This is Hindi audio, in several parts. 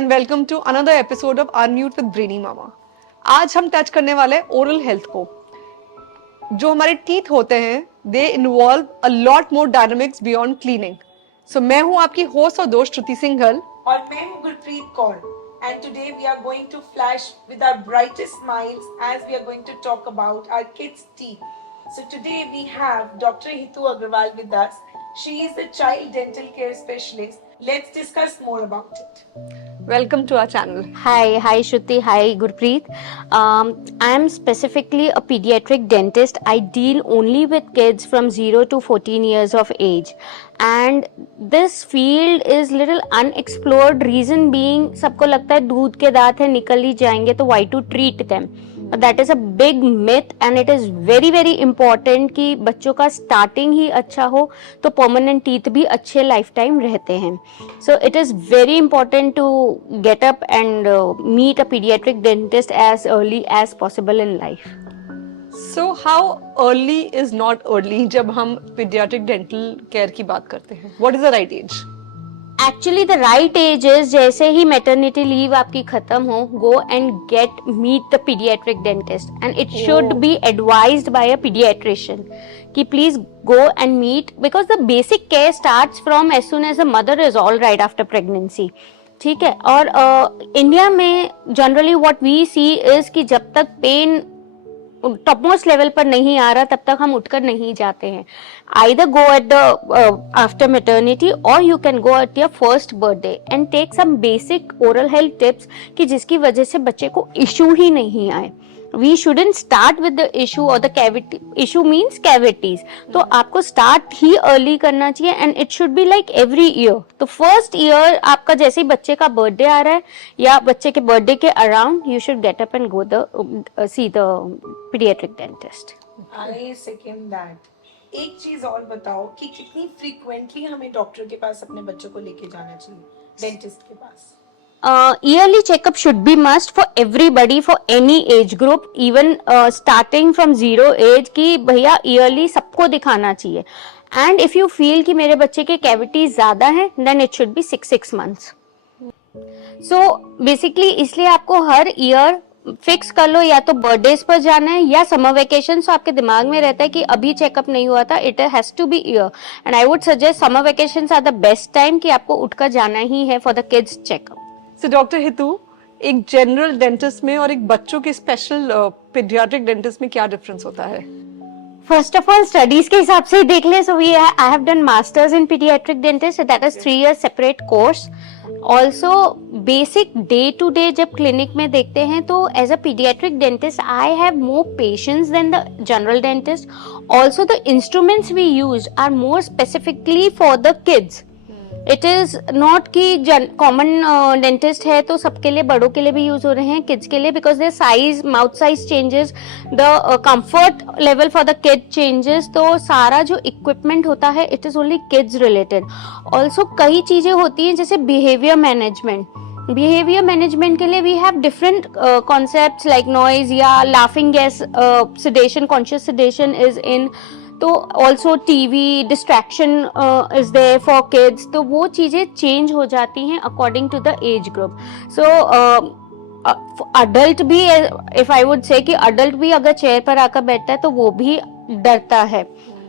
And welcome to another episode of unmute with brainy मामा। आज हम टच करने वाले हैं ओरल हेल्थ को। जो हमारे टीथ होते हैं they involve a lot more dynamics beyond cleaning. So मैं हूं आपकी होस्ट और दोस्त श्रुति सिंघल और मैं हूं Gurpreet Kaur and today we are going to flash with our brightest smiles as we are going to talk about our kids' teeth. So today we have Dr. Hitu Agrawal with us. She is a child dental care specialist. Let's discuss more about it. Welcome to our channel. Hi Shruti, hi Gurpreet. I am specifically a pediatric dentist. I deal only with kids from 0 to 14 years of age. And this field is little unexplored. Reason being, सबको लगता है दूध के दांत है निकल ही जाएंगे तो why to treat them? That is a big myth and it is very very important कि बच्चों का starting ही अच्छा हो तो permanent teeth भी अच्छे lifetime रहते हैं. So it is very important to get up and meet a pediatric dentist as early as possible in life. So how early is not early जब हम पीडियाट्रिक डेंटल केयर की बात करते हैं? What is the right age? Actually the right age is जैसे ही मैटरनिटी लीव आपकी खत्म हो, go and get meet the paediatric dentist and it should be advised by a paediatrician कि please go and meet because the basic care starts from as soon as a mother is all right after pregnancy. ठीक है. और इंडिया में generally what we see is कि जब तक पेन टॉप मोस्ट लेवल पर नहीं आ रहा तब तक हम उठकर नहीं जाते हैं. either go at the after maternity or you can go at your first birthday and take some basic oral health tips कि जिसकी वजह से बच्चे को इशू ही नहीं आए. We shouldn't start with the issue or the cavity. Issue means cavities. तो आपको start ही early करना चाहिए and it should be like every year. तो first year आपका जैसे ही बच्चे का birthday आ रहा है या बच्चे के birthday के around, you should get up and go see the pediatric dentist. I second that. एक चीज और बताओ कि कितनी frequently हमें डॉक्टर के पास अपने बच्चों को लेके जाना चाहिए, डेंटिस्ट के पास? Yearly checkup should be must for everybody for any age group, even starting from 0 age कि भैया yearly सबको दिखाना चाहिए. And if you feel कि मेरे बच्चे के cavities ज्यादा हैं, then it should be 6 months. So basically इसलिए आपको हर year फिक्स कर लो, या तो बर्थडेज पर जाना है या समर वेकेशन. तो आपके दिमाग में रहता है कि अभी चेकअप नहीं हुआ था, it has to be year. And I would suggest summer vacation are the best time कि आपको उठकर जाना ही है for the kids checkup. So doctor Hitu, एक जनरल डेंटिस्ट में और एक बच्चों के स्पेशल पीडियाट्रिक डेंटिस्ट में क्या डिफरेंस होता है? फर्स्ट ऑफ ऑल स्टडीज के हिसाब से देख ले, so I have done masters in paediatric dentist, that is 3 years separate course. Also basic day to day जब क्लिनिक में देखते हैं तो as a paediatric dentist I have more patience than the general dentist. Also the instruments we use are more specifically for the kids. It is not कि कॉमन डेंटिस्ट है तो सबके लिए, बड़ों के लिए भी यूज हो रहे हैं, किड्स के लिए, because their size, mouth size changes, the comfort level for the kid changes. तो सारा जो इक्विपमेंट होता है it is only kids related. Also कई चीजें होती हैं जैसे बिहेवियर मैनेजमेंट. बिहेवियर मैनेजमेंट के लिए we have different concepts like noise या laughing gas sedation, conscious sedation is in. तो also TV distraction is there for kids. तो वो चीजें चेंज हो जाती हैं according to the age group. So adult भी, इफ आई वुड से कि अडल्ट भी अगर चेयर पर आकर बैठता है तो वो भी डरता है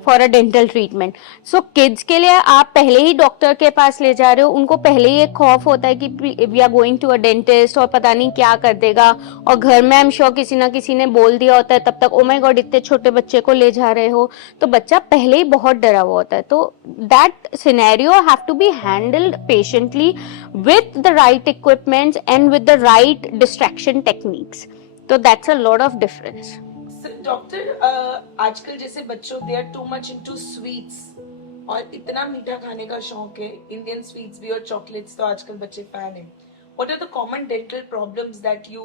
for a dental treatment. So kids के लिए आप पहले ही डॉक्टर के पास ले जा रहे हो, उनको पहले ही एक खौफ होता है कि we are going to a dentist और पता नहीं क्या कर देगा. और घर में आई एम श्योर किसी ना किसी ने बोल दिया होता है तब तक, ओ माय गॉड इतने छोटे बच्चे को ले जा रहे हो. तो बच्चा पहले ही बहुत डरा हुआ होता है. तो that scenario have to be handled patiently with the right equipments and with the right distraction techniques. तो that's a lot of difference. Doctor, आजकल जैसे बच्चों they are too much into sweets और इतना मीठा खाने का शौक है, इंडियन स्वीट्स भी और चॉकलेट्स तो आजकल बच्चे फैन हैं. What are the common dental problems that you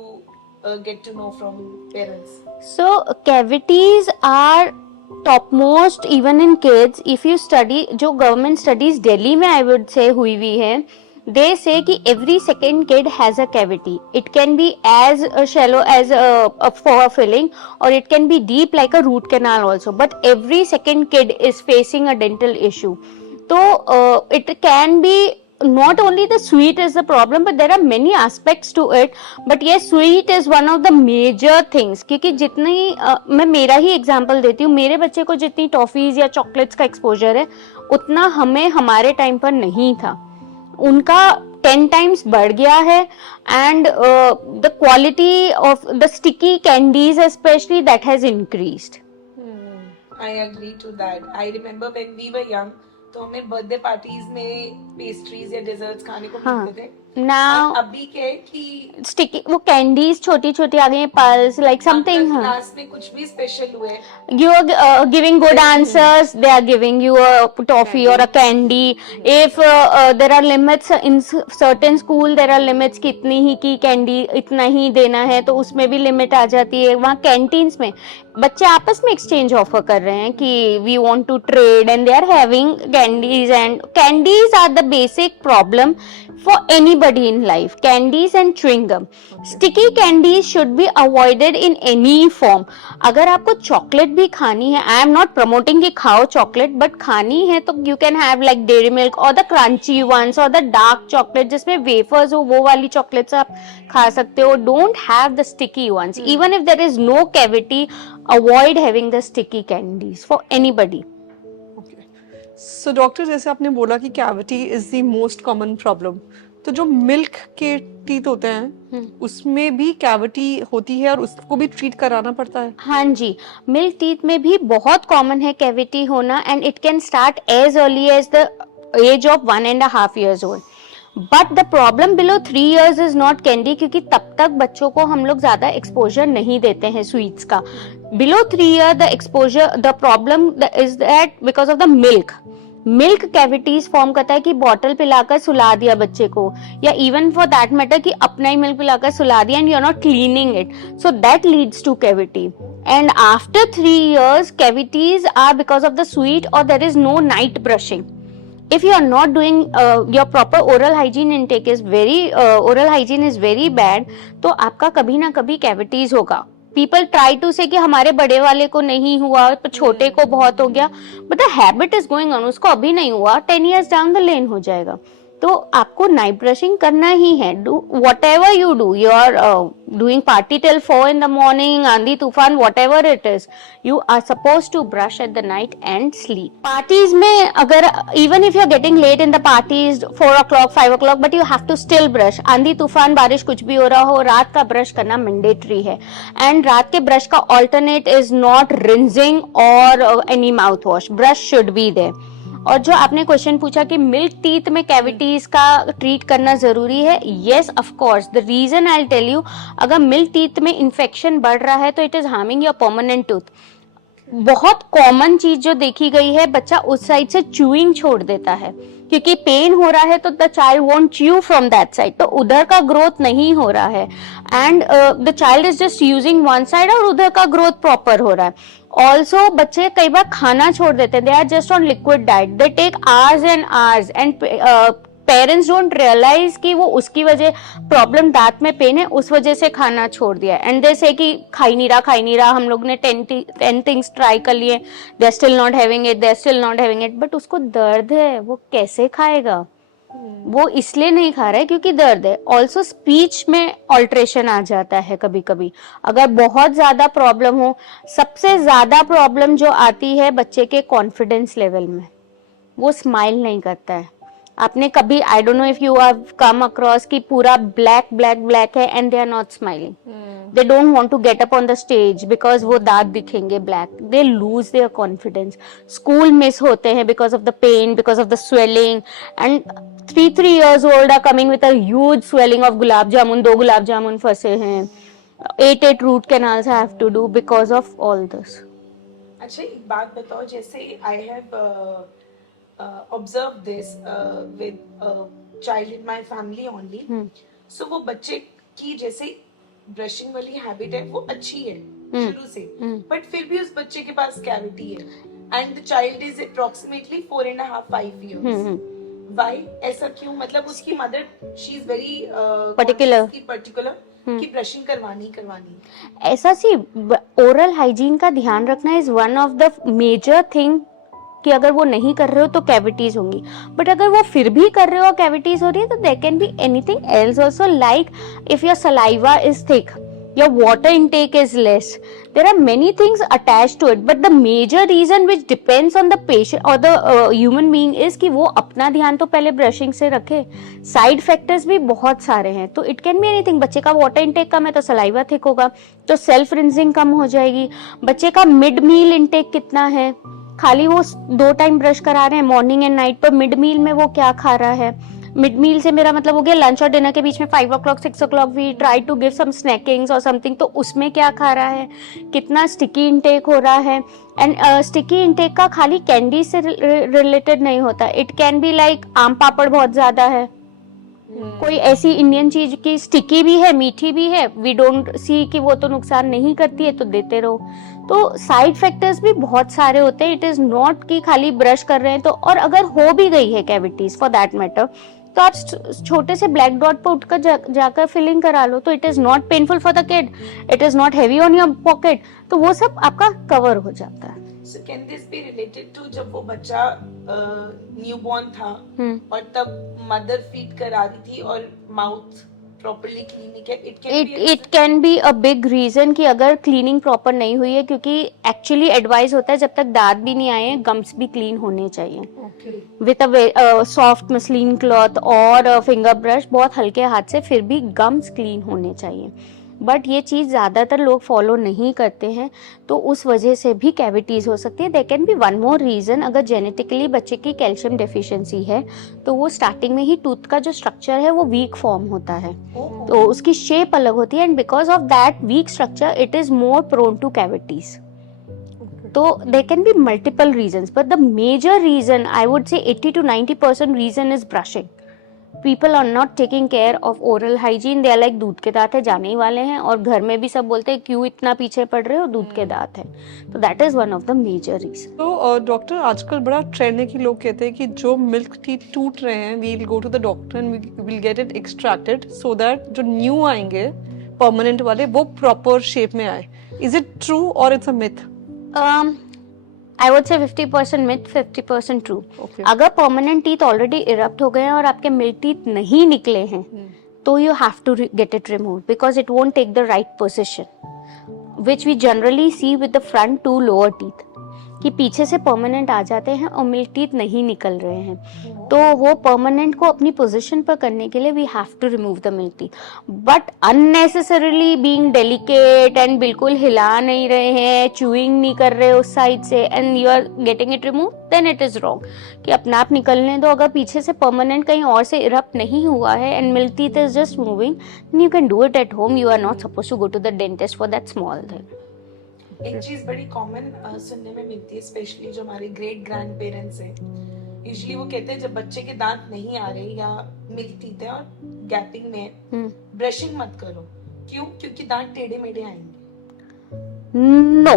get to know from parents? So cavities are topmost even in kids. If you study, जो गवर्नमेंट स्टडीज दिल्ली में आई वुड से हुई है, they say कि every second kid has a cavity. It can be as shallow as for filling or it can be deep like a root canal also. But every second kid is facing a dental issue. So it can be not only the sweet is the problem, but there are many aspects to it. But yes, sweet is one of the major things. क्योंकि जितनी मैं मेरा ही एग्जांपल देती हूँ, मेरे बच्चे को जितनी टॉफीज या चॉकलेट्स का एक्सपोजर है उतना हमें हमारे टाइम पर नहीं था, उनका 10 times बढ़ गया है. And the quality of the sticky candies specially that has increased. I agree to that. I remember when we were young, तो हमें बर्थडे पार्टीज में पेस्ट्रीज या डेजर्ट्स खाने को मिलते थे. नाउ और अभी क्या है कि स्टिकी वो कैंडीज छोटी छोटी आ गई हैं, पल्स लाइक समथिंग. क्लास में कुछ भी स्पेशल हुए, You are giving good answers, they are giving you a toffee or a candy. If there are limits in certain school, there are limits कि इतनी ही की कैंडी इतना ही देना है, तो उसमें भी लिमिट आ जाती है. वहाँ कैंटीन्स में बच्चे आपस में एक्सचेंज ऑफर कर रहे हैं कि we want to trade and they are having candies. And candies are the basic problem for anybody in life. Candies and chewing gum. Sticky candies should be avoided in any form. अगर आपको चॉकलेट भी खानी है, I am not promoting कि खाओ चॉकलेट, बट खानी है तो you can have like dairy milk or the crunchy ones or the dark chocolate जिसमें wafers हो, वो वाली चॉकलेट्स आप खा सकते हो. Don't have the sticky ones. Even if there is no cavity, avoid having the sticky candies for anybody. So doctor, जैसे आपने बोला कि cavity is the most common problem, तो जो मिल्क के टीथ होते हैं उसमें भी कैविटी होती है और उसको भी ट्रीट कराना पड़ता है? हाँ जी, मिल्क टीथ में भी बहुत कॉमन है कैविटी होना, and it can start as early as the age of 1.5 years old. But the problem below 3 years is not candy, क्योंकि तब तक बच्चों को हम लोग ज्यादा एक्सपोजर नहीं देते हैं स्वीट्स का. Below 3 years the exposure, the problem is that because of the milk cavities form करता है कि बॉटल पिलाकर सुला दिया बच्चे को, या इवन फॉर दैट मैटर कि अपना ही मिल्क पिलाकर सुला दिया and you are not cleaning it, so that leads to cavity. And after 3 years cavities are because of the sweet or there is no night brushing. If you are not doing your proper oral hygiene intake is oral hygiene is very bad, तो आपका कभी ना कभी कैविटीज होगा. People try to say कि हमारे बड़े वाले को नहीं हुआ, पर छोटे को बहुत हो गया, but the habit is going on. उसको अभी नहीं हुआ, 10 years down the lane हो जाएगा. तो आपको नाइट ब्रशिंग करना ही है. Do whatever you do, you are doing party till 4 in the morning, आंधी तूफान, whatever it is, you are supposed to brush at the night and sleep. Parties में अगर even if you are getting late in the parties 4 o'clock 5 o'clock, but you have to still brush. आंधी तूफान बारिश कुछ भी हो रहा हो, रात का ब्रश करना मैंडेटरी है. एंड रात के ब्रश का ऑल्टरनेट इज नॉट रिंजिंग और any mouthwash. Brush should be there. और जो आपने क्वेश्चन पूछा कि मिल्क टीथ में कैविटीज का ट्रीट करना जरूरी है, yes of course. The reason I will tell you, अगर मिल्क टीथ में इन्फेक्शन बढ़ रहा है तो it is harming your permanent tooth. बहुत कॉमन चीज जो देखी गई है, बच्चा उस साइड से च्यूइंग छोड़ देता है क्योंकि पेन हो रहा है, तो the child won't chew from that side, तो उधर का ग्रोथ नहीं हो रहा है. And the child is just using one side और उधर का ग्रोथ प्रॉपर हो रहा है. ऑल्सो बच्चे कई बार खाना छोड़ देते हैं, they are just on liquid diet, they take hours and hours, and parents don't realise कि वो उसकी वजह प्रॉब्लम दांत में पेन है, उस वजह से खाना छोड़ दिया. एंड दे से कि खा ही नहीं रहा, हम लोग ने 10 थिंग्स ट्राई कर लिए, they are still not having it, but उसको दर्द है, वो कैसे खाएगा? वो इसलिए नहीं खा रहा है क्योंकि दर्द है. ऑल्सो स्पीच में ऑल्ट्रेशन आ जाता है कभी कभी अगर बहुत ज्यादा प्रॉब्लम हो. सबसे ज्यादा प्रॉब्लम जो आती है बच्चे के कॉन्फिडेंस लेवल में, वो स्माइल नहीं करता है. आपने कभी, I don't know if you have come across कि पूरा ब्लैक है and they are not smiling, they don't want to get up on the stage because वो दांत दिखेंगे black, they lose their confidence. School miss होते हैं because of the pain, because of the swelling. And 3 years old are coming with a huge swelling of gulab jamun, 2 gulab jamun फंसे हैं, 8 root canals have to do because of all this. अच्छा, एक बात बताओ, जैसे I have observed this with a child in my family only. So वो बच्चे की जैसे ब्रशिंग वाली हैबिट है वो अच्छी है शुरू से, बट फिर भी उस बच्चे के पास कैविटी है and the child is approximately 4.5-5 years. Why? ऐसा क्यों? मतलब उसकी mother she is very particular कि ब्रशिंग करवानी. ऐसा सी ओरल हाइजीन का ध्यान रखना is one of the major thing कि अगर वो नहीं कर रहे हो तो कैविटीज होंगी, बट अगर वो फिर भी कर रहे हो कैविटीज हो रही है तो there can be anything else also, like if your saliva is thick, your water intake is less, there are many things attached to it, but the major reason which depends on the patient or the human being is कि वो अपना ध्यान तो पहले ब्रशिंग से रखे। साइड फैक्टर्स भी बहुत सारे हैं, तो इट कैन बी एनीथिंग। बच्चे का वाटर इंटेक कम है तो सलाइवा थिक होगा, तो सेल्फ रिंजिंग कम हो जाएगी। बच्चे का मिड मील इंटेक कितना है, खाली वो 2 टाइम ब्रश करा रहे हैं मॉर्निंग एंड नाइट, पर मिड मील में वो क्या खा रहा है। मिड मील से मेरा मतलब हो गया लंच और डिनर के बीच में 5 o'clock 6 o'clock we try to give some snackings और समथिंग, तो उसमें क्या खा रहा है, कितना स्टिकी इंटेक हो रहा है। एंड स्टिकी इंटेक का खाली कैंडी से रिलेटेड नहीं होता, इट कैन बी लाइक आम पापड़ बहुत ज्यादा है, कोई ऐसी इंडियन चीज की स्टिकी भी है मीठी भी है, वी डोंट सी कि वो तो नुकसान नहीं करती है तो देते रहो। तो साइड फैक्टर्स भी बहुत सारे होते हैं, इट इज नॉट कि खाली ब्रश कर रहे हैं तो। और अगर हो भी गई है कैविटीज फॉर दैट मैटर तो आप छोटे से ब्लैक डॉट पर उठकर जाकर फिलिंग करा लो, तो it is not painful for the kid, it is not heavy on your pocket, तो वो सब आपका कवर हो जाता है। So can this be related to जब वो बच्चा न्यूबॉर्न था और तब मदर फीड करा रही थी और माउथ प्रॉपर्ली क्लीन नहीं किया, it can be a big reason कि अगर क्लीनिंग प्रॉपर नहीं हुई है, क्योंकि एक्चुअली एडवाइस होता है जब तक दांत भी नहीं आए गम्स भी क्लीन होने चाहिए with a soft muslin cloth और फिंगर ब्रश, बहुत हल्के हाथ से, फिर भी गम्स क्लीन होने चाहिए। बट ये चीज़ ज़्यादातर लोग फॉलो नहीं करते हैं, तो उस वजह से भी कैविटीज़ हो सकती है। There can be one more reason, अगर जेनेटिकली बच्चे की कैल्शियम डेफिशिएंसी है तो वो स्टार्टिंग में ही टूथ का जो स्ट्रक्चर है वो वीक फॉर्म होता है, तो उसकी शेप अलग होती है, and because of that weak structure it is more prone to cavities. तो there can be multiple reasons, but the major reason I would say 80 to 90% reason is brushing. People are not taking care of oral hygiene, they are like दूध के दांत है, जाने ही वाले हैं, और घर में भी सब बोलते हैं क्यों इतना पीछे पड़ रहे हो, दूध के दांत है, तो that is one of the major reason. तो डॉक्टर आजकल बड़ा ट्रेंड है कि लोग कहते हैं कि जो मिल्क टीथ टूट रहे हैं we will go to the doctor and we will get it extracted so that जो न्यू आएंगे परमानेंट वाले वो प्रॉपर शेप में आए। इज इट ट्रू और it's a myth? I would say 50% myth, 50% true. Okay. अगर परमानेंट टीथ ऑलरेडी इरप्ट हो गए हैं और आपके मिल्क टीथ नहीं निकले हैं तो you have to get it remove because it won't take the right position which we generally see with the front 2 lower teeth, कि पीछे से परमानेंट आ जाते हैं और मिल्क टीथ नहीं निकल रहे हैं, तो वो परमानेंट को अपनी पोजीशन पर करने के लिए we have to remove the milk teeth. But unnecessarily being delicate and बिल्कुल हिला नहीं रहे हैं, चूइंग नहीं कर रहे उस साइड से and you are getting it remove, then it is wrong, कि अपना आप निकलने दो। अगर पीछे से परमानेंट कहीं और से इरप्ट नहीं हुआ है and milk teeth is just moving, then you can do it at home, you are not supposed to go to the dentist for that small thing. एक चीज बड़ी कॉमन सुनने में मिलती है, स्पेशली जो हमारे ग्रेट ग्रैंड पेरेंट्स हैं, यूजुअली वो कहते हैं जब बच्चे के दांत नहीं आ रहे या मिल्क टीथ है और गैपिंग में है, ब्रशिंग मत करो। क्यों? क्योंकि दांत टेढ़े मेढ़े आएंगे। No,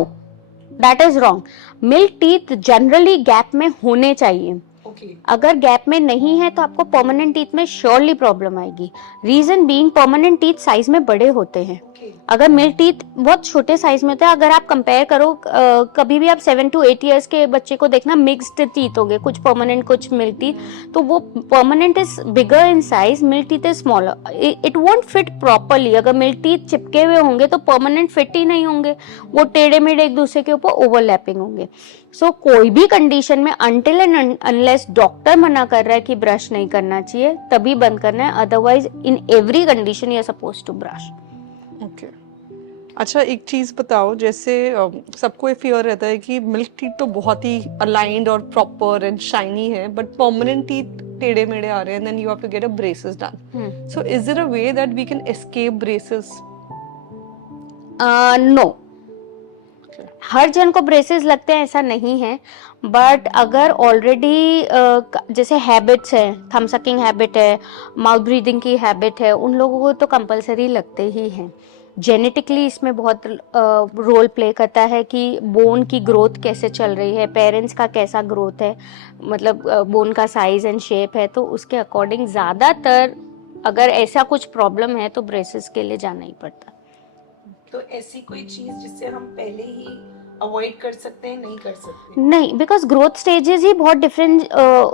that is wrong. Milk teeth generally gap में होने चाहिए। Okay. अगर गैप में नहीं है तो आपको परमानेंट टीथ में श्योरली प्रॉब्लम आएगी। Reason being permanent teeth size में बड़े होते हैं, अगर मिल्क टीथ बहुत छोटे साइज में होते हैं। अगर आप कंपेयर करो कभी भी आप 7 to 8 years के बच्चे को देखना, मिक्स्ड टीथ होंगे, कुछ परमानेंट कुछ मिल्क टीथ, तो वो permanent is bigger in size, milk teeth is smaller, it won't fit properly. अगर मिल्क टीथ चिपके हुए होंगे तो परमानेंट फिट ही नहीं होंगे, वो टेढ़े मेढ़े एक दूसरे के ऊपर ओवरलैपिंग होंगे। सो कोई भी कंडीशन में अनटिल एंड अनलेस डॉक्टर मना कर रहा है कि ब्रश नहीं करना चाहिए तभी बंद करना है, otherwise in every condition you are supposed to brush. Okay, अच्छा एक चीज़ बताओ, जैसे सबको ये फियर रहता है कि मिल्क टीथ तो बहुत ही अलाइंड और प्रॉपर एंड शाइनी है, बट परमानेंट टीथ टेढ़े मेढ़े आ रहे हैं, then you have to get a braces done. So is there a way that we can escape braces? No, हर जन को ब्रेसेस लगते हैं ऐसा नहीं है, बट अगर ऑलरेडी जैसे हैबिट्स है, थंब सकिंग हैबिट है, माउथ ब्रीदिंग की हैबिट है, उन लोगों को तो कंपलसरी लगते ही हैं। जेनेटिकली इसमें बहुत रोल प्ले करता है कि बोन की ग्रोथ कैसे चल रही है, पेरेंट्स का कैसा ग्रोथ है, मतलब बोन का साइज एंड शेप है, तो उसके अकॉर्डिंग ज़्यादातर अगर ऐसा कुछ प्रॉब्लम है तो ब्रेसेस के लिए जाना ही पड़ता। तो ऐसी कोई चीज जिससे हम पहले ही अवॉइड कर सकते हैं, नहीं कर सकते? नहीं, बिकॉज ग्रोथ स्टेजेस ही बहुत डिफरेंट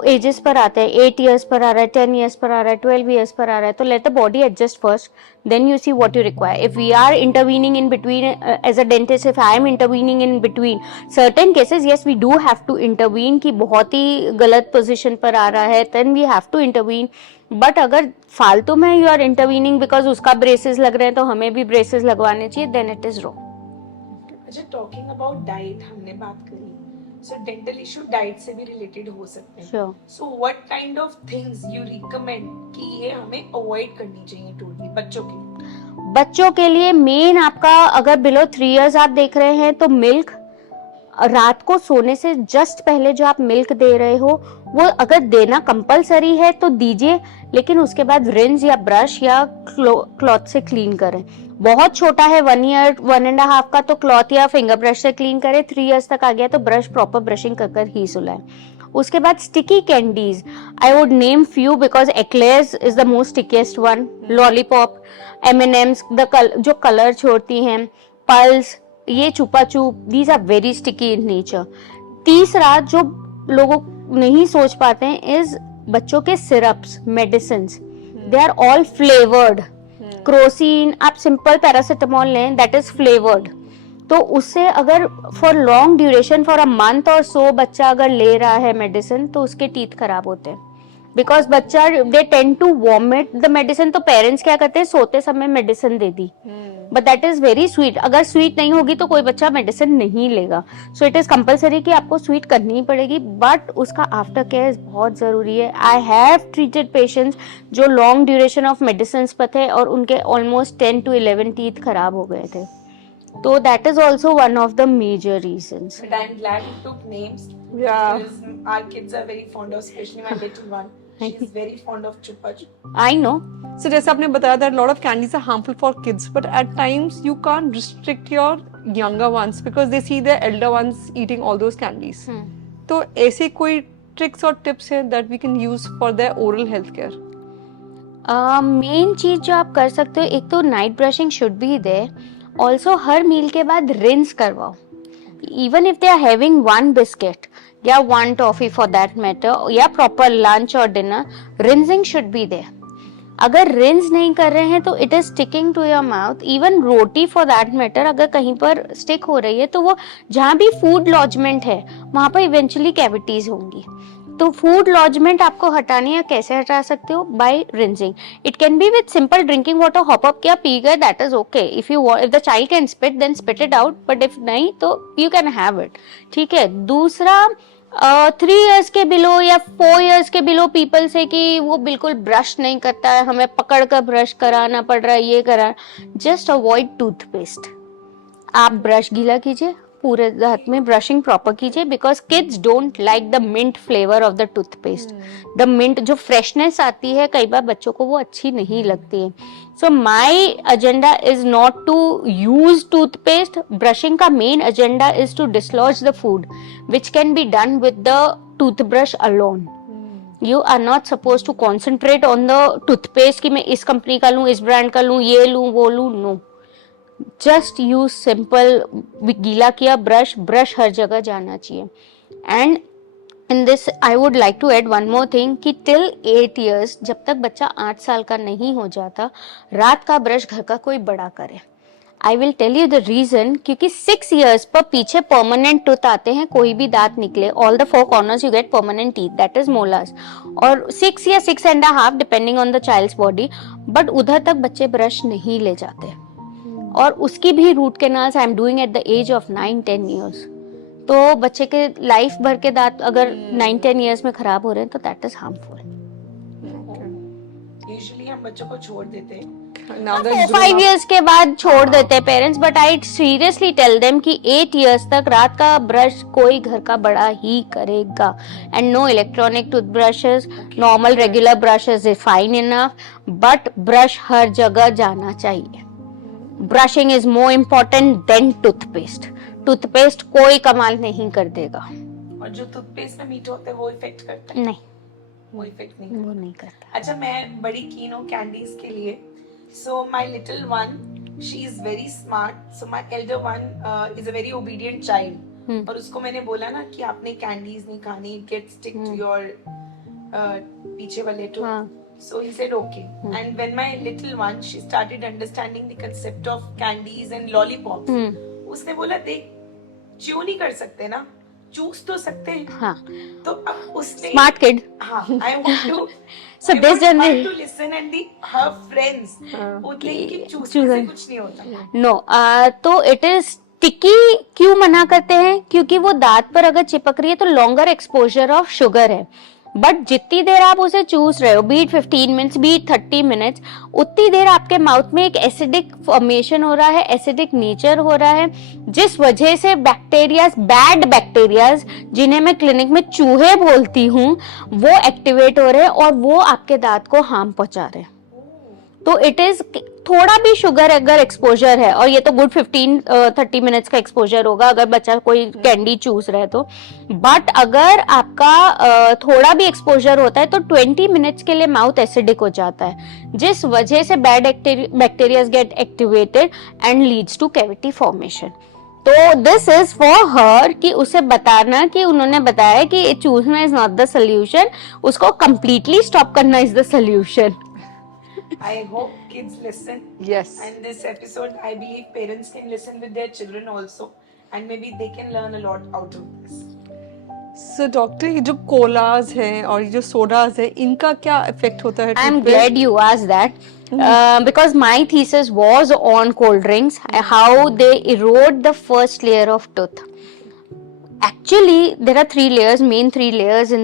एजेस पर आते हैं. 8 years पर आ रहा है, 10 years पर आ रहा है, 12 years पर आ रहा है. तो let the body adjust first, then you see what you require. If we are intervening in between as a dentist, if I am intervening in between certain cases, yes we do have to intervene कि बहुत ही गलत पोजिशन पर आ रहा है, then we have to intervene. But अगर फालतू में यू आर इंटरवीनिंग बिकॉज उसका ब्रेसेस लग रहे हैं तो हमें भी ब्रेसेस लगवाने चाहिए, देन इट इज रॉन्ग. अच्छा, टॉकिंग अबाउट डाइट हमने बात करी, सो डेंटल इशू डाइट से भी रिलेटेड हो सकते हैं. Sure. So what kind of things you recommend कि ये हमें अवॉइड करनी चाहिए टोटली बच्चों के लिए? बच्चों के लिए मेन आपका, अगर बिलो 3 years आप देख रहे हैं तो मिल्क, रात को सोने से जस्ट पहले जो आप मिल्क दे रहे हो वो अगर देना कंपलसरी है तो दीजिए, लेकिन उसके बाद रिंस या ब्रश या क्लॉथ से क्लीन करें. बहुत छोटा है 1 year 1.5 का तो क्लॉथ या फिंगर ब्रश से क्लीन करें. 3 years तक आ गया तो ब्रश प्रॉपर ब्रशिंग कर ही सुलाएं. उसके बाद sticky candies, I would name few because eclairs is the most stickiest one, lollipop, M&M's, जो कलर छोड़ती हैं, पल्स, ये Chupa these are very sticky in nature. तीसरा जो लोगों नहीं सोच पाते हैं इज बच्चों के syrups, medicine, they are all flavoured. Crocin, आप सिंपल पैरासिटामोल लें, दैट इज फ्लेवर्ड. तो उससे अगर for long duration, for a month और सो बच्चा अगर ले रहा है मेडिसिन तो उसके टीथ खराब होते हैं. बिकॉज बच्चा they tend to vomit the medicine. तो पेरेंट्स क्या करते हैं, सोते समय मेडिसिन दे दी, but that is very sweet. अगर स्वीट नहीं होगी तो कोई बच्चा मेडिसिन नहीं लेगा. सो इट इज कंपलसरी कि आपको स्वीट करनी ही पड़ेगी, बट उसका आफ्टर केयर बहुत जरूरी है. आई हैव ट्रीटेड पेशेंट्स जो लॉन्ग ड्यूरेशन ऑफ मेडिसिन पर थे और उनके ऑलमोस्ट 10 to 11 टीथ खराब हो गए थे. तो that is also one of the major reasons. But I'm glad you took names. Yeah. Because our kids are very fond of, especially my little one. She's very fond of chupa chup. I know. So जैसे आपने बताया that a lot of candies are harmful for kids, but at times you can't restrict your younger ones because they see their elder ones eating all those candies. तो ऐसे कोई tricks और tips है that we can use for their oral health care? Main चीज जो आप कर सकते हो, एक तो night brushing should be there. Also हर मील के बाद रिंस करवाओ. Even if they are having 1 biscuit या 1 टॉफी फॉर दैट मैटर, या प्रॉपर लंच और dinner, rinsing should be there. अगर रिंस नहीं कर रहे हैं तो it is sticking to your mouth. Even roti for that matter अगर कहीं पर स्टिक हो रही है तो वो जहां भी फूड लॉजमेंट है वहां पर इवेंचुअली कैविटीज होंगी. तो फूड लॉजमेंट आपको हटानी है, कैसे हटा सकते हो? By rinsing. It can be with simple drinking water, hop up किया, पी गए, that is okay. If the child can spit then spit it out, but if नहीं तो यू कैन हैव इट. ठीक है. दूसरा 3 years के बिलो या 4 years के बिलो पीपल से कि वो बिल्कुल ब्रश नहीं करता है, हमें पकड़ कर ब्रश कराना पड़ रहा है, ये करा. Just avoid toothpaste. आप ब्रश गीला कीजिए, पूरे हाथ में ब्रशिंग प्रॉपर कीजिए, because kids don't like the mint flavour of the toothpaste. The mint जो फ्रेशनेस आती है कई बार बच्चों को वो अच्छी नहीं लगती है. So my agenda is not to use toothpaste. Brushing का main agenda is to dislodge the food which can be done with the toothbrush alone. You are not suppose to concentrate on the toothpaste कि मैं इस कंपनी का लूं, इस ब्रांड का लूं, ये लूं, वो लूं. No, just use simple. गीला किया ब्रश हर जगह जाना चाहिए. And in this I would like to add one more thing कि टिल 8 years, जब तक बच्चा 8 साल का नहीं हो जाता, रात का ब्रश घर का कोई बड़ा करे. I will tell you the reason, क्योंकि 6 years पर पीछे परमानेंट टूथ आते हैं, कोई भी दांत निकले, all the 4 corners you get permanent teeth, that is molars. और 6 या 6.5 depending on the child's body, but उधर तक बच्चे ब्रश नहीं ले जाते. और उसकी भी root canals I am doing at the age of 9-10 years. तो बच्चे के लाइफ भर के दांत अगर 9-10 years में खराब हो रहे हैं तो दैट इज हार्मफुल. यूजुअली हम बच्चों को छोड़ देते हैं. Now that it's 5 grown up, years के बाद छोड़ देते हैं parents, but I seriously tell them कि 8 years तक रात का ब्रश कोई घर का बड़ा ही करेगा. And no electronic toothbrushes, normal regular brushes is fine enough, but brush हर जगह जाना चाहिए. Brushing is more important than toothpaste. Toothpaste कोई कमाल नहीं कर देगा. और जो टूथपेस्ट में मीठा होता है वो इफेक्ट करता है? नहीं, वो इफेक्ट नहीं. वो नहीं करता. अच्छा, मैं बड़ी कीन हूँ कैंडीज के लिए. So my little one she is very smart. So my elder one is a very obedient child. और उसको मैंने बोला ना कि आपने कैंडीज नहीं खानी, get stick to your पीछे वाले टूथ. हाँ. So he said okay. And when my little one, she started understanding the concept of candies and lollipops. उसने बोला देख च्यू नहीं कर सकते ना, चूस तो सकते हैं. हाँ. तो अब उसने Smart kid. हाँ, I want to So I this want her generation- to listen and the her friends वो think कि चूसने से चूसने- कुछ नहीं होता. नो तो इट इज स्टिकी क्यों मना करते हैं? क्योंकि वो दांत पर अगर चिपक रही है तो लॉन्गर एक्सपोजर ऑफ शुगर है. बट जितनी देर आप उसे चूस रहे हो, बीट 15 मिनट्स, बीट 30 मिनट्स, उतनी देर आपके माउथ में एक एसिडिक फॉर्मेशन हो रहा है, एसिडिक नेचर हो रहा है, जिस वजह से बैक्टीरियाज, बैड बैक्टीरियाज, जिन्हें मैं क्लिनिक में चूहे बोलती हूँ, वो एक्टिवेट हो रहे हैं और वो आपके दांत को हार्म पहुंचा रहे हैं. तो इट इज थोड़ा भी शुगर अगर एक्सपोजर है, और ये तो गुड 15-30 मिनट्स का एक्सपोजर होगा अगर बच्चा कोई कैंडी चूस रहा है तो, बट अगर आपका थोड़ा भी एक्सपोजर होता है तो 20 मिनट्स के लिए माउथ एसिडिक हो जाता है, जिस वजह से bad bacterias gate activated and Leeds to cavity formation. तो दिस इज फॉर हर कि उसे बताना कि उन्होंने बताया कि चूसना इज नॉट द सोल्यूशन, उसको कंप्लीटली स्टॉप करना is the solution. I hope kids listen. Yes. And this episode, I believe parents can listen with their children also, and maybe they can learn a lot out of this. So doctor, ये जो कोलाज हैं और ये जो सोडाज हैं, इनका क्या इफेक्ट होता है? I am glad you asked that. Because my thesis was on cold drinks, how they erode the first layer of tooth. Actually, there are 3 layers, main 3 layers in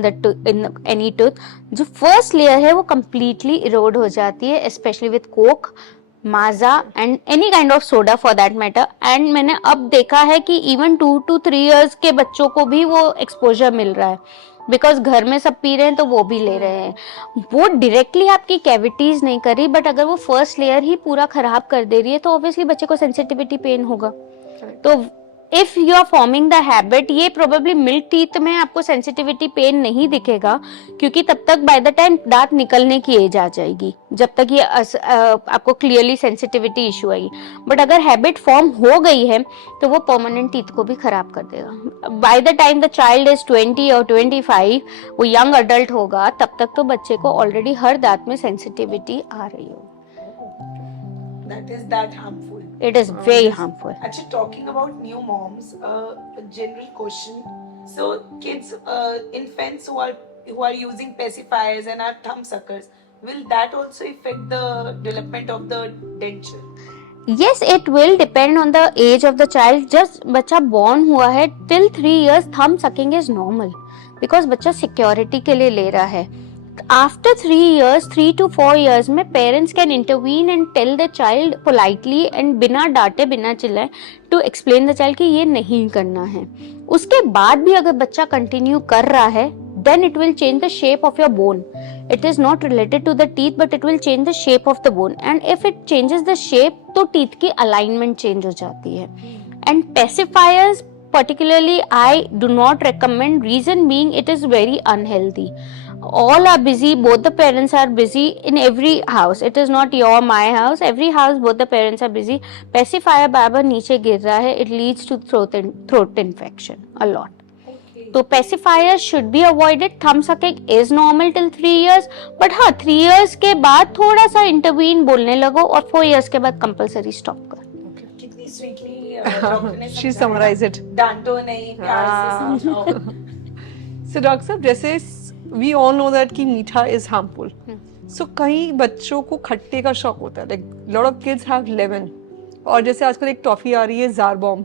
any tooth. जो first layer है वो completely erode हो जाती है, especially with Coke, Maaza and any kind of soda for that matter. And मैंने अब देखा है कि even 2 to 3 years के बच्चों को भी वो exposure मिल रहा है, बिकॉज घर में सब पी रहे हैं तो वो भी ले रहे हैं. वो डायरेक्टली आपकी कैविटीज नहीं कर रही, बट अगर वो फर्स्ट लेयर ही पूरा खराब कर दे रही है तो ऑब्वियसली बच्चे को सेंसिटिविटी पेन होगा. तो if you are forming the habit, ये प्रोबेबली मिल्क टीथ में आपको सेंसिटिविटी पेन नहीं दिखेगा, क्योंकि तब तक बाय द टाइम दांत निकलने की एज आ जाएगी, जब तक ये आपको क्लियरली सेंसिटिविटी इशू आएगी. बट अगर हैबिट फॉर्म हो गई है तो वो परमानेंट टीथ को भी खराब कर देगा. By the time the child is 20 और 25, वो यंग अडल्ट होगा, तब तक तो बच्चे को ऑलरेडी हर दांत में सेंसिटिविटी आ रही हो. That is that harmful. It is very harmful. Actually, talking about new moms, a general question. So, kids, infants who are using pacifiers and are thumb suckers, will that also affect the development of the denture? Yes, it will depend on the age of the child. Just बच्चा born हुआ है, till 3 years thumb sucking is normal, because बच्चा security के लिए ले रहा है. After 3 years, 3 to 4 years में parents can intervene and tell the child politely and बिना डांटे बिना चिल्लाए to explain the child कि ये नहीं करना है. उसके बाद भी अगर बच्चा continue कर रहा है, then it will change the shape of your bone. It is not related to the teeth, but it will change the shape of the bone. And if it changes the shape, तो teeth की alignment change हो जाती है. And pacifiers particularly I do not recommend, reason being it is very unhealthy. All are busy, both the parents are busy in every house. It is not your my house, every house both the parents are busy. Pacifier बार-बार नीचे गिर रहा है, it leads to throat infection a lot. तो pacifier should be avoided. Thumb sucking is normal till 3 years, but हाँ 3 years के बाद थोड़ा सा intervene बोलने लगो, और 4 years के बाद compulsory stop कर. कितनी sweetly डॉक्टर ने She summarized it. डांटो नहीं, प्यार से समझाओ. So डॉक्टर साहब, जैसे we all know that कि मीठा is harmful. So कई बच्चों को खट्टे का शौक होता है. Like lot of kids have lemon. और जैसे आजकल एक टॉफी आ रही है ज़ारबॉम,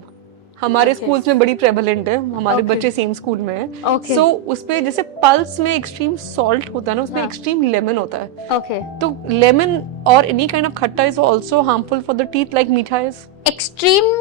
हमारे स्कूल्स में बड़ी प्रेवलेंट है, हमारे बच्चे सेम स्कूल में है. सो उसपे जैसे पल्स में एक्सट्रीम सॉल्ट होता है ना, उसमें एक्सट्रीम लेमन होता है. Okay. तो लेमन और एनी काइंड ऑफ खट्टा is also harmful for the teeth like मीठा इज. एक्सट्रीम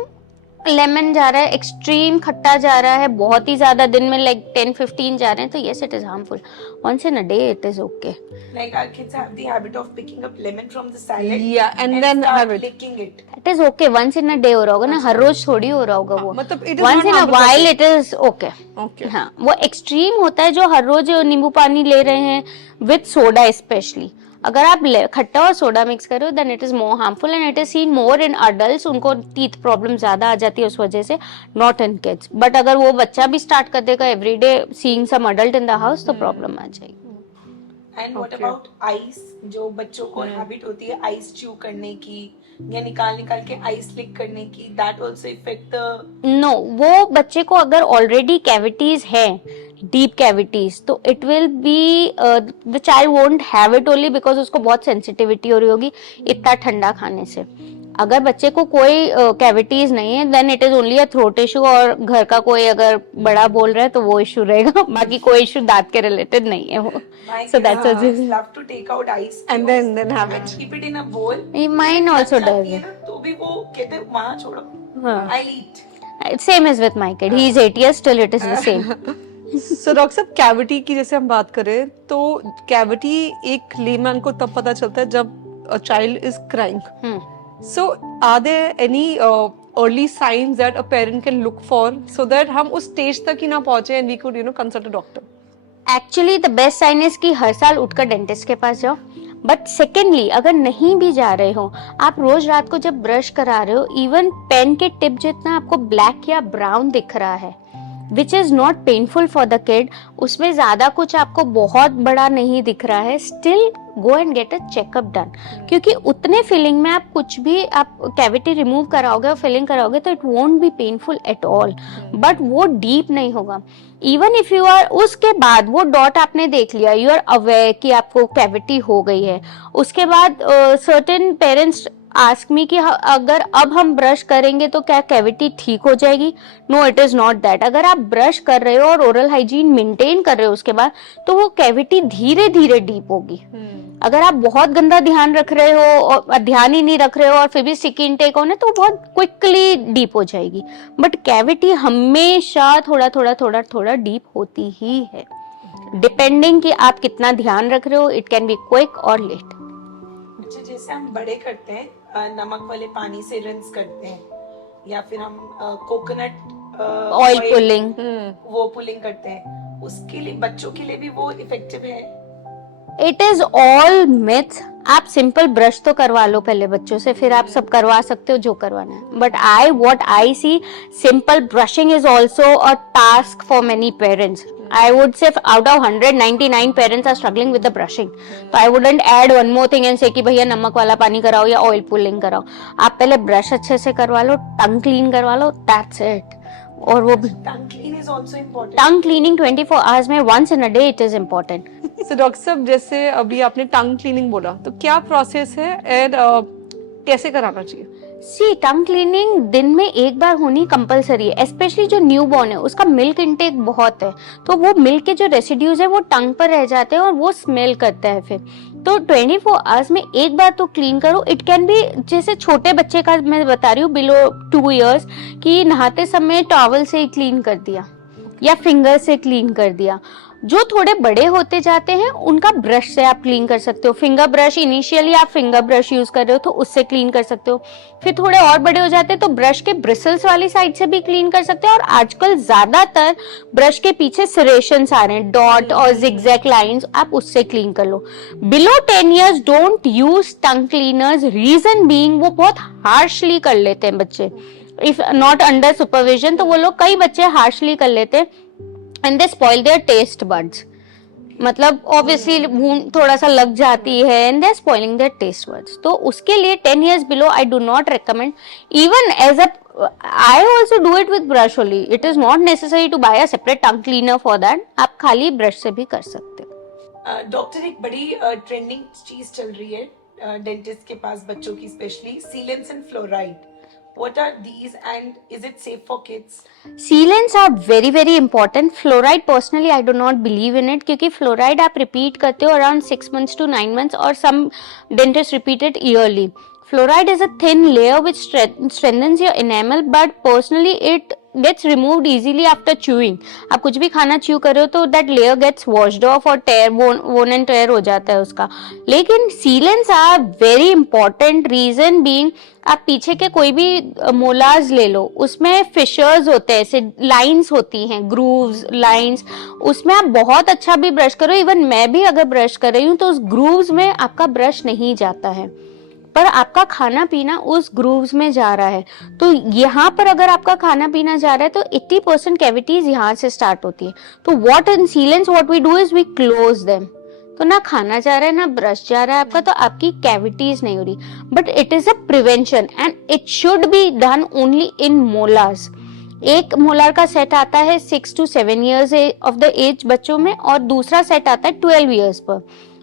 लेमन जा रहा है, एक्सट्रीम खट्टा जा रहा है, बहुत ही ज्यादा दिन में लाइक 10-15 जा रहे हैं, तो yes it is harmful. Once in a day it is okay. Like our kids have the habit of picking up lemon from the salad. Yeah, and then start have it. licking it. It is okay. Once in a day हो रहा होगा ना, हर रोज थोड़ी हो रहा होगा वो. मतलब it is Once not in a harmful for while kids. it is okay. Okay. हाँ, वो एक्सट्रीम होता है जो हर रोज नींबू पानी ले रहे हैं with soda especially. अगर आप खट्टा और सोडा मिक्स करो then it is more harmful and it is seen more in adults, उनको टीथ प्रॉब्लम ज्यादा आ जाती है उस वजह से, नॉट इन किड्स। बट अगर वो बच्चा भी स्टार्ट कर देगा everyday seeing some adult in the house तो प्रॉब्लम आ जाएगी। And what Okay. About ice, जो बच्चों को हैबिट होती है आइस च्यू करने की या निकाल निकाल के आइस लिक करने की, that also effect the no, वो बच्चे को अगर ऑलरेडी कैविटीज है, डीप कैविटीज, तो it will be the child won't have it only because उसको बहुत सेंसिटिविटी हो रही होगी इतना ठंडा खाने से। अगर बच्चे को कोई कैविटीज नहीं है then it is only a throat issue, और घर का कोई अगर बड़ा बोल रहा है तो वो इशू रहेगा, बाकी कोई इशू दांत के रिलेटेड नहीं है वो। So that's a love to take out ice And cubes then have and it. keep it in a bowl. Mine also जब does ये ना, तो भी वो कहते हैं वहाँ छोड़ो, हाँ। I'll eat. Same is with my kid, he is 8 years still it is the same. So doctor साहब, कैविटी की जैसे हम बात करें तो कैविटी एक लेमैन को तब पता चलता है जब a child is crying. So are there any early signs that a parent can look for so that हम उस स्टेज तक ही ना पहुंचे and we could consult a doctor? Actually the best sign is कि हर साल उठकर डेंटिस्ट के पास जाओ। बट सेकेंडली अगर नहीं भी जा रहे हो, आप रोज रात को जब ब्रश करा रहे हो, इवन पेन के टिप जितना आपको ब्लैक या ब्राउन दिख रहा है which is not painful for the kid, उसमें ज्यादा कुछ आपको बहुत बड़ा नहीं दिख रहा है, still go and get a checkup done. क्योंकि उतने फिलिंग में आप कुछ भी आप कैविटी रिमूव कराओगे और फिलिंग कराओगे तो it won't be painful at all, but वो डीप नहीं होगा। इवन इफ यू आर, उसके बाद वो डॉट आपने देख लिया, यू आर अवेयर कि आपको कैविटी हो गई है, उसके बाद सर्टेन पेरेंट्स आस्क मी कि अगर अब हम ब्रश करेंगे तो क्या कैविटी ठीक हो जाएगी? No, it is not that. अगर आप ब्रश कर रहे हो और ओरल हाइजीन मेंटेन कर रहे हो उसके बाद, तो वो कैविटी धीरे धीरे डीप होगी। अगर आप बहुत गंदा ध्यान रख रहे हो और ध्यान ही नहीं रख रहे हो और फिर भी स्टिकी इनटेक होने, तो बहुत क्विकली डीप हो जाएगी। बट कैविटी हमेशा थोड़ा थोड़ा थोड़ा थोड़ा डीप होती ही है, डिपेंडिंग कि आप कितना ध्यान रख रहे हो। इट कैन बी क्विक और लेट। अच्छा, जैसे हम बड़े करते हैं, नमक वाले पानी से रिंस करते हैं, या फिर हम कोकोनट ऑयल पुलिंग, वो पुलिंग करते हैं, उसके लिए बच्चों के लिए भी वो इफेक्टिव है? It is all myth. आप सिंपल ब्रश तो करवा लो पहले बच्चों से, फिर आप सब करवा सकते हो जो करवाना है। But what I see, simple brushing is also a task for many parents. I would say out of 199 parents are struggling with the brushing. So I wouldn't add one more thing and say कि भैया नमक वाला पानी कराओ या ऑयल पुलिंग कराओ. आप पहले ब्रश अच्छे से करवा लो, टंग क्लीन करवा लो, that's it. और वो tongue clean is also important. Tongue cleaning 24 hours में once in a day it is important. So doctor साहब, जैसे अभी आपने टंग क्लीनिंग बोला, तो क्या प्रोसेस है एंड कैसे कराना चाहिए? सी, टंग क्लीनिंग दिन में एक बार होनी कंपलसरी है. स्पेशली जो न्यू बॉर्न है उसका मिल्क इंटेक बहुत है, तो वो मिल्क के जो रेसिड्यूज है वो टंग पर रह जाते हैं और वो स्मेल करता है फिर. तो 24 आवर्स में एक बार तो क्लीन करो. इट कैन बी, जैसे छोटे बच्चे का मैं बता रही हूँ बिलो 2 years, कि नहाते समय टॉवल से ही क्लीन कर दिया या फिंगर से क्लीन कर दिया. जो थोड़े बड़े होते जाते हैं उनका ब्रश से आप क्लीन कर सकते हो. फिंगर ब्रश, इनिशियली आप फिंगर ब्रश यूज कर रहे हो तो उससे क्लीन कर सकते हो. फिर थोड़े और बड़े हो जाते हैं तो ब्रश के ब्रिसल्स वाली साइड से भी क्लीन कर सकते हो. और आजकल ज्यादातर ब्रश के पीछे सरेशंस आ रहे हैं, डॉट और जिगजैग लाइंस, आप उससे क्लीन कर लो. Below 10 years don't use tongue cleaners. Reason being वो बहुत हार्शली कर लेते हैं बच्चे. इफ नॉट अंडर सुपरविजन तो वो लोग, कई बच्चे हार्शली कर लेते हैं and they spoil their taste buds. मतलब obviously भून थोड़ा सा लग जाती है and they are spoiling their taste buds. तो उसके लिए 10 years below I do not recommend. Even as a, I also do it with brush only. It is not necessary to buy a separate tongue cleaner for that. आप खाली ब्रश से भी कर सकते हो. डॉक्टर, एक बड़ी ट्रेंडिंग चीज चल रही है डेंटिस्ट के पास बच्चों की, specially sealants and fluoride. What are these and is it safe for kids? Sealants are very very important. Fluoride personally I do not believe in it, क्योंकि fluoride आप repeat करते हो around 6 months to 9 months और some dentists repeat it yearly. Fluoride is a thin layer which strengthens your enamel, but personally it gets removed easily after chewing. आप कुछ भी खाना chew कर रहे हो तो that layer gets washed off और tear, bone and tear हो जाता है उसका. लेकिन sealants are very important. Reason being, आप पीछे के कोई भी मोलार्स ले लो, उसमें फिशर्स होते हैं, ऐसे लाइंस होती हैं, ग्रूव्स, लाइंस, उसमें आप बहुत अच्छा भी ब्रश करो, इवन मैं भी अगर ब्रश कर रही हूँ तो उस ग्रूव्स में आपका ब्रश नहीं जाता है, पर आपका खाना पीना उस ग्रूव्स में जा रहा है। तो यहाँ पर अगर आपका खाना पीना जा रहा है तो 80% कैविटीज यहाँ से स्टार्ट होती है। तो what in sealants what we do is we close them. तो ना खाना जा रहा है ना ब्रश जा रहा है आपका, तो आपकी कैविटीज नहीं हो रही। But it is a prevention and it should be done only in molars. एक मोलार का सेट आता है 6 to 7 years of the age बच्चों में, और दूसरा सेट आता है 12 years पर।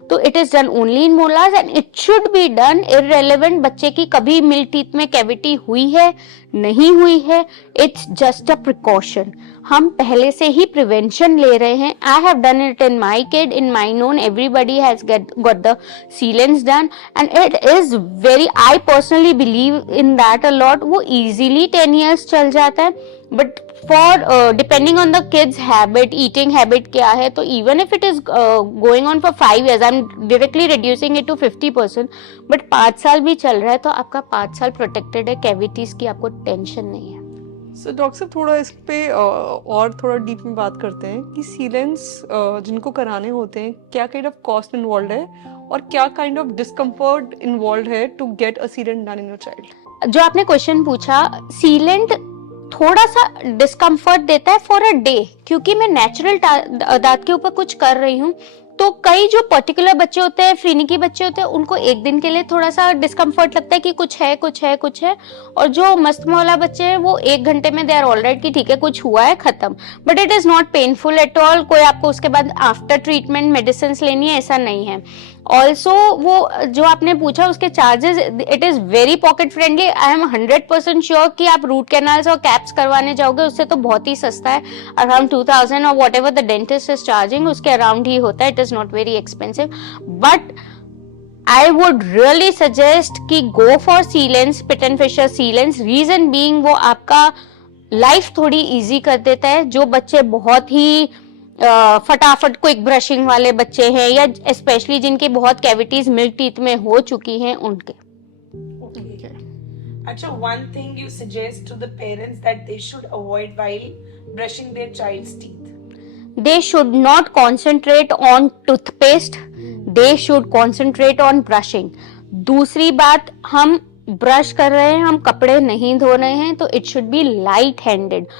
तो it is done only in molars and it should be done irrelevant बच्चे की कभी मिल्क टीथ में कैविटी हुई है नहीं हुई है, इट्स जस्ट अ प्रिकॉशन। हम पहले से ही प्रिवेंशन ले रहे हैं। I have done it in my kid, in my known everybody has got the sealants done and it is very, I personally believe in that a lot. वो इजीली 10 years चल जाता है, but for depending on the kid's habit, eating habit क्या है, तो even if it is going on for 5 years, I am directly reducing it to 50%, but 5 साल भी चल रहा है तो आपका 5 साल प्रोटेक्टेड है, कैविटीज की आपको टेंशन नहीं है। सो डॉक्टर साहब थोड़ा इस पे और थोड़ा डीप में बात करते हैं कि सीलेंस जिनको कराने होते हैं क्या काइंड ऑफ कॉस्ट इन्वॉल्व है और क्या काइंड ऑफ डिस्कम्फर्ट इन्वॉल्व है to get a sealant done in your child. जो आपने क्वेश्चन पूछा, सीलेंट थोड़ा सा डिस्कम्फर्ट देता है फॉर अ डे, क्योंकि मैं नेचुरल दांत के ऊपर कुछ कर रही हूँ। तो कई जो पर्टिकुलर बच्चे होते हैं, फ्रीनिकी बच्चे होते हैं, उनको एक दिन के लिए थोड़ा सा डिस्कम्फर्ट लगता है कि कुछ है कुछ है कुछ है, और जो मस्त मौला बच्चे हैं वो 1 घंटे में दे आर ऑलराइट कि ठीक है कुछ हुआ है खत्म, but it is not painful at all. कोई आपको उसके बाद आफ्टर ट्रीटमेंट मेडिसिन लेनी है ऐसा नहीं है। ऑल्सो वो जो आपने पूछा उसके charges, it is very pocket friendly. I am 100% sure कि आप रूट कैनाल्स और कैप्स करवाने जाओगे उससे तो बहुत ही सस्ता है, अराउंड 2000 और what ever the dentist is charging उसके अराउंड ही होता है। It is not very expensive, but I would really suggest कि go for sealants, Pitt and Fisher sealants, reason being वो आपका लाइफ थोड़ी इजी कर देता है। जो बच्चे बहुत ही फटाफट क्विक ब्रशिंग वाले बच्चे हैं, या स्पेशली जिनकी बहुत कैविटीज मिल्क टीथ में हो चुकी हैं उनके। Acha, one thing you suggest to the parents that they should avoid while brushing their child's teeth? They should not concentrate on toothpaste, they should concentrate on brushing. दूसरी बात, हम ब्रश कर रहे हैं, हम कपड़े नहीं धो रहे हैं, तो it should be light handed.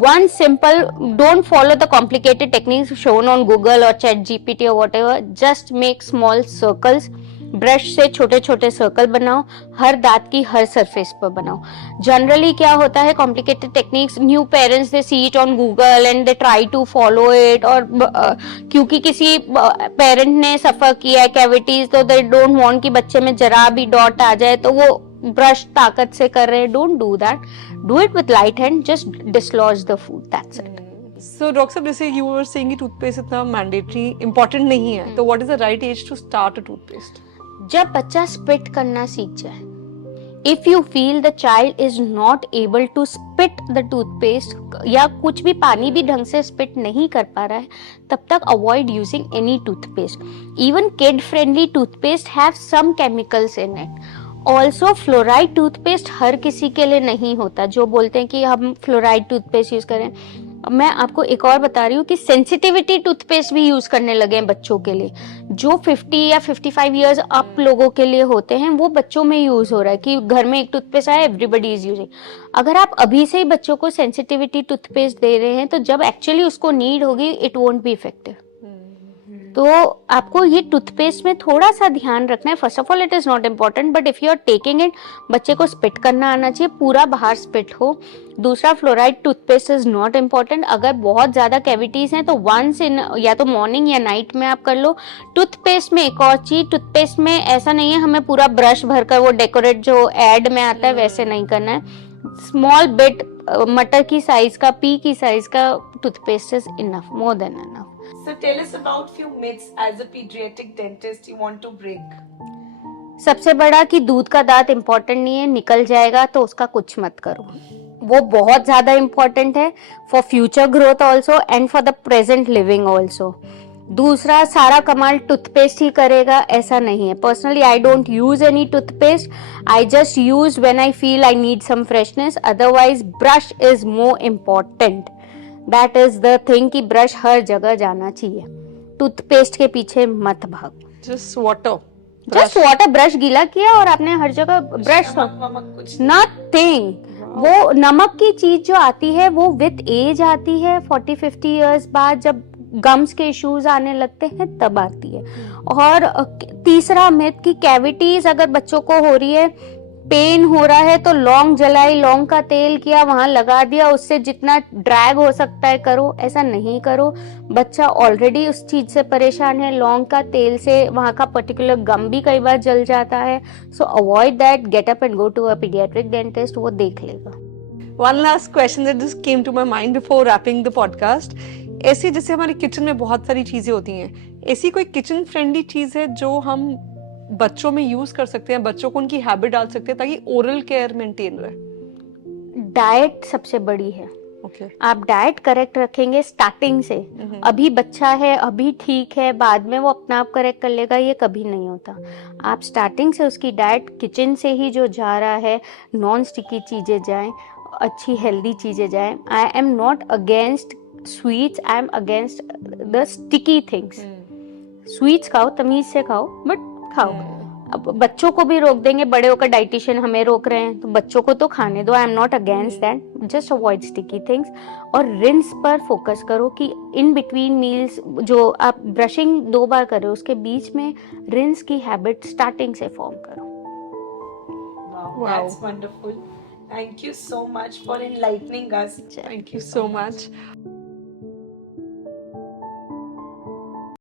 One simple, don't follow the complicated techniques shown on Google or ChatGPT or whatever. Just make small circles. Brush से छोटे छोटे सर्कल बनाओ, हर दांत की हर सरफेस पर बनाओ। जनरली क्या होता है, complicated techniques, new parents they see it on Google and they try to follow it, और क्योंकि किसी पेरेंट ने सफर किया है कैविटीज तो दे डोंट वांट कि बच्चे में जरा भी डॉट आ जाए तो वो ब्रश ताकत से कर रहे हैं। Don't do that, do it with light hand, just dislodge the food, that's it. So doctor साहब जैसे यू वर सेइंग कि टूथपेस्ट इतना मैंडेटरी इंपॉर्टेंट नहीं है, तो what is the right age to start a toothpaste? जब बच्चा स्पिट करना सीख जाए, if you feel the child is not able to spit the toothpaste, या कुछ भी पानी भी ढंग से स्पिट नहीं कर पा रहा है, तब तक avoid using any toothpaste. Even kid friendly toothpaste have some chemicals in it. Also fluoride toothpaste हर किसी के लिए नहीं होता। जो बोलते हैं कि हम फ्लोराइड टूथपेस्ट यूज करें, मैं आपको एक और बता रही हूँ कि सेंसिटिविटी टूथपेस्ट भी यूज करने लगे हैं बच्चों के लिए। जो 50 या 55 इयर्स अप लोगों के लिए होते हैं वो बच्चों में यूज हो रहा है कि घर में एक टूथपेस्ट आया, एवरीबडी इज यूजिंग। अगर आप अभी से ही बच्चों को सेंसिटिविटी टूथपेस्ट दे रहे हैं तो जब एक्चुअली उसको नीड होगी इट वोंट बी इफेक्टिव। तो आपको ये टूथपेस्ट में थोड़ा सा ध्यान रखना है। First of all it is not important, but if you are taking it, बच्चे को स्पिट करना आना चाहिए, पूरा बाहर स्पिट हो। दूसरा, fluoride toothpaste is not important. अगर बहुत ज्यादा कैविटीज हैं तो वंस इन, या तो मॉर्निंग या नाइट में आप कर लो। टूथपेस्ट में एक और चीज, टूथपेस्ट में ऐसा नहीं है हमें पूरा ब्रश भरकर वो डेकोरेट जो एड में आता है वैसे नहीं करना है। स्मॉल बिट, मटर की साइज का, पी की साइज का toothpaste is enough, more than enough. So tell us about few myths as a pediatric dentist you want to break. सबसे बड़ा कि दूध का दांत इम्पोर्टेंट नहीं है, निकल जाएगा तो उसका कुछ मत करो। वो बहुत ज्यादा इम्पोर्टेंट है for future growth also and for the present living also. दूसरा सारा कमाल टूथपेस्ट ही करेगा ऐसा नहीं है. Personally I don't use any toothpaste. I just use when I feel I need some freshness. Otherwise brush is more important. That is the thing कि ब्रश हर जगह जाना चाहिए. टूथपेस्ट के पीछे मत भागो. Just water. Just water. Brush गीला किया और आपने हर जगह ब्रश. नमक कुछ नथिंग. वो नमक की चीज जो आती है वो विथ एज आती है. 40-50 इयर्स बाद जब गम्स के इश्यूज आने लगते हैं तब आती है. और तीसरा मिथ कि कैविटीज अगर बच्चों को हो रही है, पेन हो रहा है तो लौंग जलाई, लौंग का तेल किया वहां लगा दिया, उससे जितना ड्रैग हो सकता है करो. ऐसा नहीं करो. बच्चा ऑलरेडी उस चीज से परेशान है. लौंग का तेल से वहां का पर्टिकुलर गम भी कई बार जल जाता है. So avoid that. Get up and go to a paediatric dentist. वो देख लेगा. One last question that just came to my mind before wrapping the podcast. ऐसी जैसे हमारे किचन में बहुत सारी चीजें होती हैं, ऐसी कोई किचन फ्रेंडली चीज है जो हम बच्चों में यूज कर सकते हैं, बच्चों को उनकी हैबिट डाल सकते हैं ताकि ओरल केयर मेंटेन रहे? डाइट सबसे बड़ी है. ओके. आप डाइट करेक्ट रखेंगे स्टार्टिंग से. अभी बच्चा है, अभी ठीक है, बाद में वो अपना आप करेक्ट कर लेगा, ये कभी नहीं होता. आप स्टार्टिंग से उसकी डाइट किचन से ही जो जा रहा है, नॉन स्टिकी चीजें जाएं, अच्छी हेल्दी चीजें जाएं. I am not against sweets. I am against the sticky things. Sweets खाओ, तमीज से खाओ, बट खाओ. अब बच्चों को भी रोक देंगे. बड़े होकर डाइटिशियन हमें रोक रहे हैं तो बच्चों को तो खाने दो. I am not against that. Just avoid sticky things. और रिंस पर फोकस करो कि इन बिटवीन मील्स जो आप ब्रशिंग 2 बार करो उसके बीच में रिंस की हैबिट स्टार्टिंग से फॉर्म करो. Wow, that's wonderful. Thank you so much for enlightening us. Thank you so much.